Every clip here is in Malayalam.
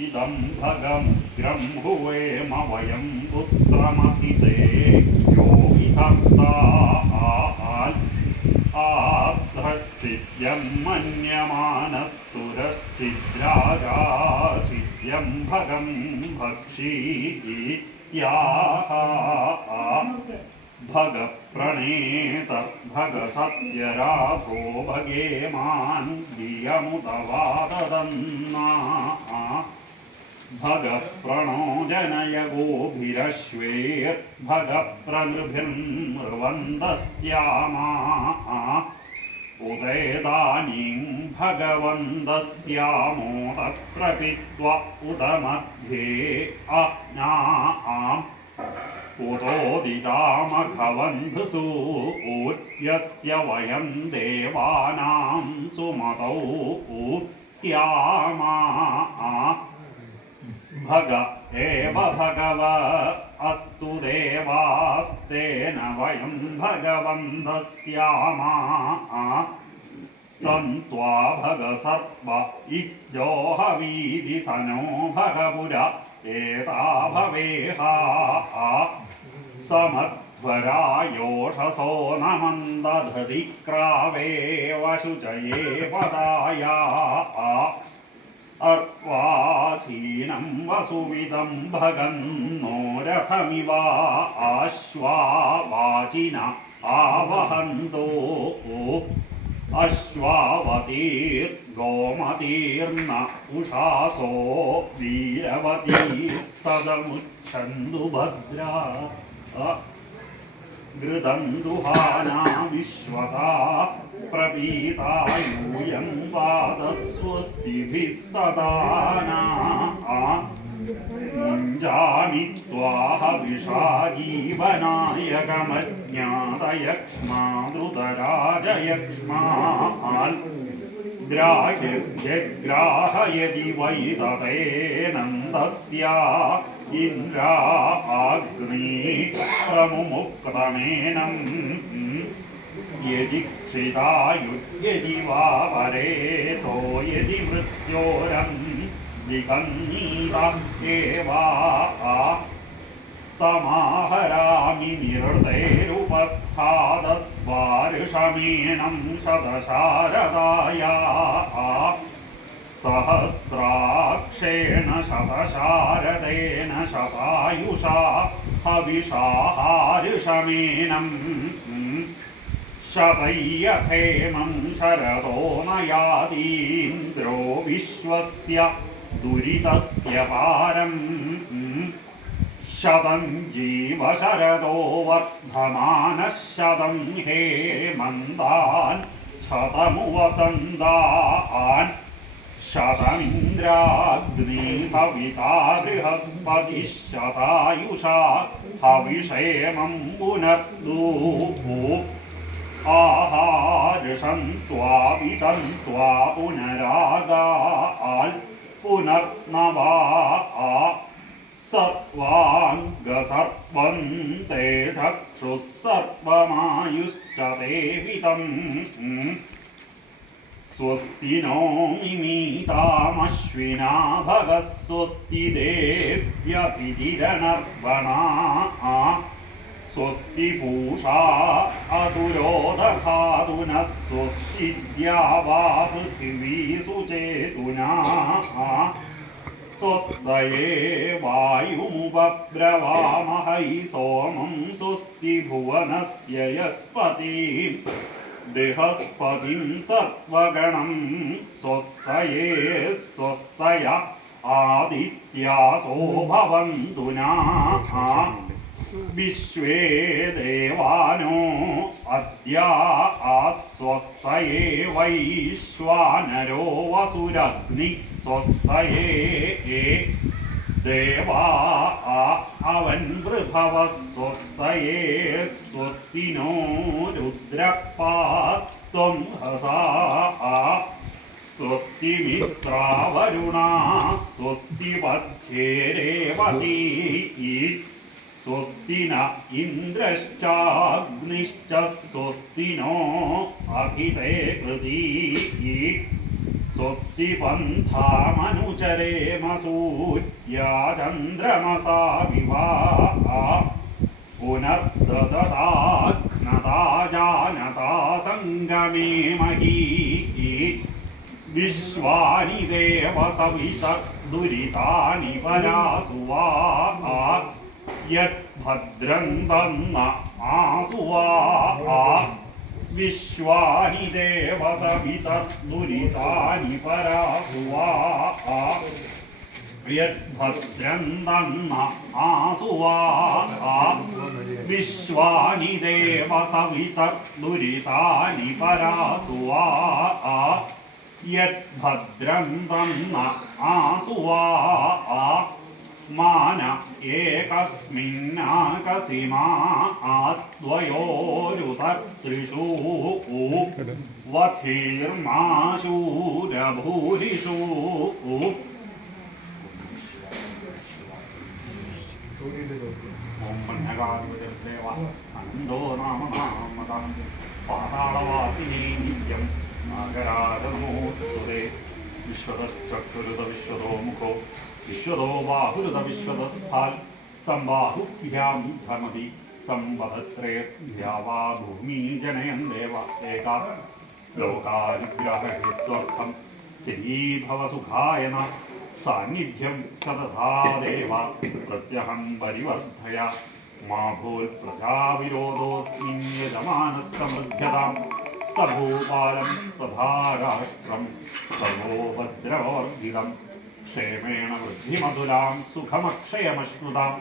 इदं भगं ग्रम्भुवेम वयं पुत्रमपिते यो विभक्ता आध्रश्चिद्यं मन्यमानस्तुरश्चिद्राजाश्चिद्यं भगं भक्षीयाः भगप्रणेत भगसत्यराभो भगेमान् धियमुदवाददन्ना। ദിയമുതവാദദന്നാ ഭഗപ്രണോജനയ ഗോഭിരശ്വേർഭഗപ്രനൃഭിർമൃവന്തസ്യാമാ ഉദയദാനീം ഭഗവന്തസ്യാമോദപ്രപിത്വ ഉദമധ്യേ അജ്ഞാം ഉദോദിതാമഘവന്ധുസു ഊര്യസ്യ വയം ദേവാനാം സുമതൗ സ്യാമാ ഭഗ भग एव भगव अस्तु देवास्तेन वयं भगवन्तः स्यामा तन्त्वा भगसर्व सनो भगपुर एता भवेहा। समध्वरायोषसो न मन्दधधिक्रावेव शुचये पदाया। अर्वा വസുവിദം ഭഗന്നോ രഥമിവ ആശ്വാവാചിന ആവഹന്തോ. അശ്വാവതീർഗോമതീർന്ന ഉഷാസോ വീരവതീ സദമുച്ഛന്തു ഭദ്ര घृदन्धुहाना विश्वता प्रपीता यूयं वादस्वस्तिभिः सदाना मुञ्जामि त्वाह विषा जीवनायकमज्ञातयक्ष्मादृतराजयक्ष्माल् द्राह्यग्राहयदि वै तते नन्दस्या ഇന്ദ്രാഗ്നി പ്രമുക്രമേണം യതിക്ഷിതായുജതി വാവരേതോ യതി മൃത്യോരം വിതന്നീതേവാ തമാഹരാമി നിരതേരുപസ്ഥാദസ്വാരുഷമേണം ശതശാരദായ. सहस्राक्षेण शतशारदेन शतायुषा हविषाहारुषमेनम् शतय्यथेमं शरदो न यादीन्द्रो विश्वस्य दुरितस्य पारम् शतं जीवशरदो वर्धमानः शतं हेमन्तान् शतमुवसन्तान् शातमिन्द्राग्ने सविता बृहस्पतिश्शतायुषा हविषेमम्बुनर्दूपो आहारषं त्वावितं त्वा पुनरागा पुनर्नवा आ सर्वाङ्गसर्वं ते चक्षुः सर्वमायुश्च देवितम् स्वस्ति नो मिमीतामश्विना भगः स्वस्ति देव्यभिधिरनर्वणा स्वस्ति पूषा असुरोदखातु नः स्वस्ति द्यावा पृथिवी सुचेतुना स्वस्तये वायुमुपब्रवामहै सोमं स्वस्ति भुवनस्य यस्पतिं ബൃഹസ്പതിം സത്വഗണം സ്വസ്ഥയേ സ്വസ്ഥയ ആദിത്യാസോ ഭവന്തുനാ വിശ്വേ ദേവാനോ അദ്യ ആസ്വസ്ഥയേ വൈശ്വാനരോ വസുരഗ്നി. സ്വസ്ഥയേ ദേവാ അവൻ വൃഭവ സ്വസ്ഥയേ സ്വസ്തിനോ രുദ്രപാത്വം ഹസാ സ്വസ്തി മിത്രാവരുണ സ്വസ്തി വധ്യേരേവതീ സ്വസ്തിന ഇന്ദ്രശ്ചാഗ്നിശ്ച സ്വസ്തിനോ അഭിതേ കൃതീ. സ്വസ്തി പന്ഥാമനുചരേമ സൂര്യാ ചന്ദ്രമസാ വിവാ പുനർദദതാഘ്നതാ ജാനതാ സംഗമേ മഹീ വിശ്വാനി ദേവ സവിത ദുരിതാനി പരാസുവാ യദ്ഭദ്രം തന്ന ആസുവാ വിശ്വാനി ദേവ സവിത ദുരിതാനി പരാസുവാ आसुवा। विश्वानि ആസുവാ വിശ്വാനി ദേവ സവിത ദുരിതാനി പരാസുവാ മാന ഏകസ്മിന്നാകസിമാ ആദ്വയോരുതത്രിഷു വധീർമാശൂരഭൂരിഷു. ഓം മന്നകാരുദേവ അനന്തോ നാമ നാമത പാതാളവാസിനേ നിത്യം നാഗരാജനമോസ്തുതേ विश्वतो वा हृतविश्वतस्थाल् सम्बाहुभ्यां युद्धमपि संवहत्रेभ्या वा भूमि जनयन् देव एका लोकानुग्रहहेत्वर्थं स्थिरीभवसुखाय न सान्निध्यं स तथा देव प्रत्यहं परिवर्धय मा भूल्प्रजाविरोधोऽस्मिन् यजमानः समृध्यताम् स भूपालं तथा राष्ट्रं सर्वोपद्रवर्जितम् ക്ഷേമേണ വൃദ്ധിമധുരാം സുഖമക്ഷയമശ്നുതാം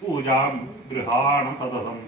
പൂജാം ഗൃഹാണ സതതം